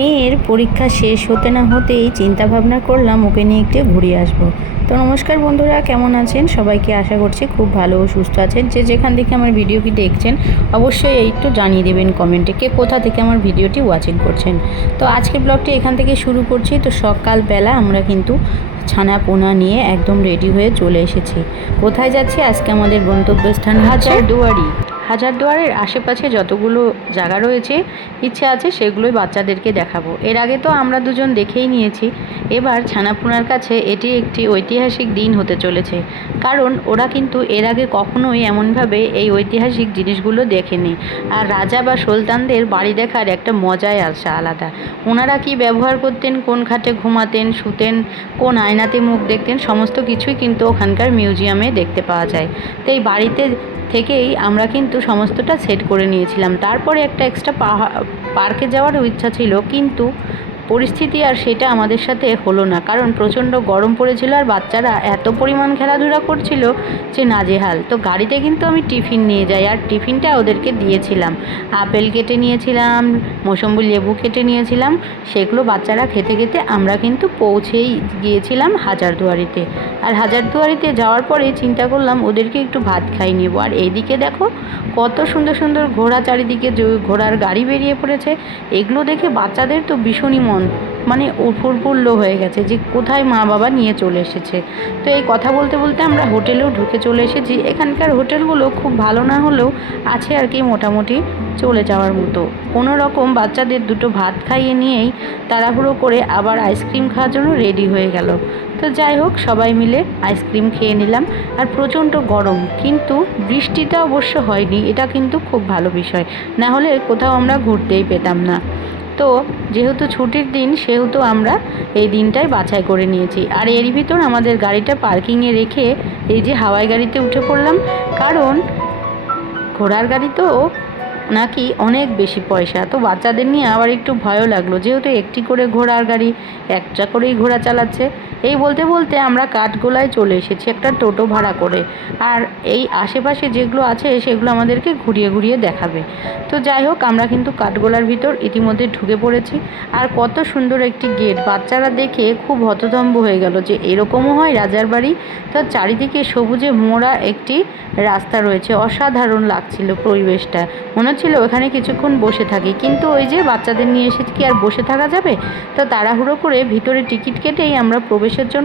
মেয়ের পরীক্ষা শেষ হতে না হতেই চিন্তা ভাবনা করলাম ওকে নিয়ে একটু ঘুরে আসবো। তো নমস্কার বন্ধুরা, কেমন আছেন সবাইকে? আশা করছি খুব ভালো ও সুস্থ আছেন। যে যেখান থেকে আমার ভিডিওটি দেখছেন অবশ্যই একটু জানিয়ে দেবেন কমেন্টে কে কোথা থেকে আমার ভিডিওটি ওয়াচিং করছেন। তো আজকের ব্লগটি এখান থেকে শুরু করছি। তো সকালবেলা আমরা কিন্তু ছানা পোনা নিয়ে একদম রেডি হয়ে চলে এসেছি। কোথায় যাচ্ছি? আজকে আমাদের গন্তব্যস্থান হাজারদুয়ারি। হাজারদুয়ারের আশেপাশে যতগুলো জায়গা রয়েছে ইচ্ছে আছে সেগুলোই বাচ্চাদেরকে দেখাবো। এর আগে তো আমরা দুজন দেখেই নিয়েছি। এবার ছানাপোনার কাছে এটি একটি ঐতিহাসিক দিন হতে চলেছে, কারণ ওরা কিন্তু এর আগে কখনোই এমনভাবে এই ঐতিহাসিক জিনিসগুলো দেখেনি। আর রাজা বা সুলতানদের বাড়ি দেখার একটা মজাই আসে আলাদা। ওনারা কি ব্যবহার করতেন, কোন খাটে ঘুমাতেন, শুতেন, কোন আয়নাতে মুখ দেখতেন, সমস্ত কিছুই কিন্তু ওখানকার মিউজিয়ামে দেখতে পাওয়া যায়। তো এই বাড়িতে থেকেই আমরা কিন্তু সমস্তটা সেট করে নিয়েছিলাম। তারপরে একটা এক্সট্রা পার্কে যাওয়ারও ইচ্ছা ছিল, কিন্তু পরিস্থিতি আর সেটা আমাদের সাথে হলো না, কারণ প্রচণ্ড গরম পড়েছিল আর বাচ্চারা এত পরিমাণ খেলাধুলা করছিল যে নাজেহাল। তো গাড়িতে কিন্তু আমি টিফিন নিয়ে যাই, আর টিফিনটা ওদেরকে দিয়েছিলাম। আপেল কেটে নিয়েছিলাম, মৌসম্বি লেবু কেটে নিয়েছিলাম। সেগুলো বাচ্চারা খেতে খেতে আমরা কিন্তু পৌঁছেই গিয়েছিলাম হাজারদুয়ারিতে। আর হাজারদুয়ারিতে যাওয়ার পরে চিন্তা করলাম ওদেরকে একটু ভাত খাই নেবো। আর এইদিকে দেখো কত সুন্দর সুন্দর ঘোড়া, চারিদিকে ঘোড়ার গাড়ি বেরিয়ে পড়েছে। এগুলো দেখে বাচ্চাদের তো ভীষণই মানে উৎফুল্ল হয়ে গেছে যে কোথায় মা বাবা নিয়ে চলে এসেছে। তো এই কথা বলতে বলতে আমরা হোটেলেও ঢুকে চলে এসেছি। এখানকার হোটেলগুলো খুব ভালো না হলেও আছে আর কি, মোটামুটি চলে যাওয়ার মতো। কোনো রকম বাচ্চাদের দুটো ভাত খাইয়ে নিয়েই তাড়াহুড়ো করে আবার আইসক্রিম খাওয়ার জন্য রেডি হয়ে গেল। তো যাই হোক, সবাই মিলে আইসক্রিম খেয়ে নিলাম। আর প্রচণ্ড গরম, কিন্তু বৃষ্টিটা অবশ্য হয়নি, এটা কিন্তু খুব ভালো বিষয়। না হলে কোথাও আমরা ঘুরতেই পেতাম না। তো যেহেতু ছুটির দিন, সেহেতু আমরা এই দিনটাই বাছাই করে নিয়েছি। আর এরই ভিতর আমাদের গাড়িটা পার্কিংয়ে রেখে এই যে হাওয়াই গাড়িতে উঠে পড়লাম, কারণ ঘোড়ার গাড়ি তো নাকি অনেক বেশি পয়সা। তো বাচ্চাদের নিয়ে আবার একটু ভয়ও লাগলো, যেহেতু একটি করে ঘোড়ার গাড়ি, একটা করেই ঘোড়া চালাচ্ছে। এই বলতে বলতে আমরা কাঠগোলায় চলে এসেছি একটা টোটো ভাড়া করে। আর এই আশেপাশে যেগুলো আছে সেগুলো আমাদেরকে ঘুরিয়ে ঘুরিয়ে দেখাবে। তো যাই হোক, আমরা কিন্তু কাঠগোলার ভিতর ইতিমধ্যে ঢুকে পড়েছি। আর কত সুন্দর একটি গেট, বাচ্চারা দেখে খুব হতভম্ব হয়ে গেল যে এরকমও হয় রাজার বাড়ি। তো চারিদিকে সবুজে মোড়া একটি রাস্তা রয়েছে, অসাধারণ লাগছিল পরিবেশটা। মনে হচ্ছিল ওখানে কিছুক্ষণ বসে থাকি, কিন্তু ওই যে বাচ্চাদের নিয়ে এসেছি, কি আর বসে থাকা যাবে? তো তাড়াহুড়ো করে ভিতরে টিকিট কেটেই আমরা প্রবেশের জন্য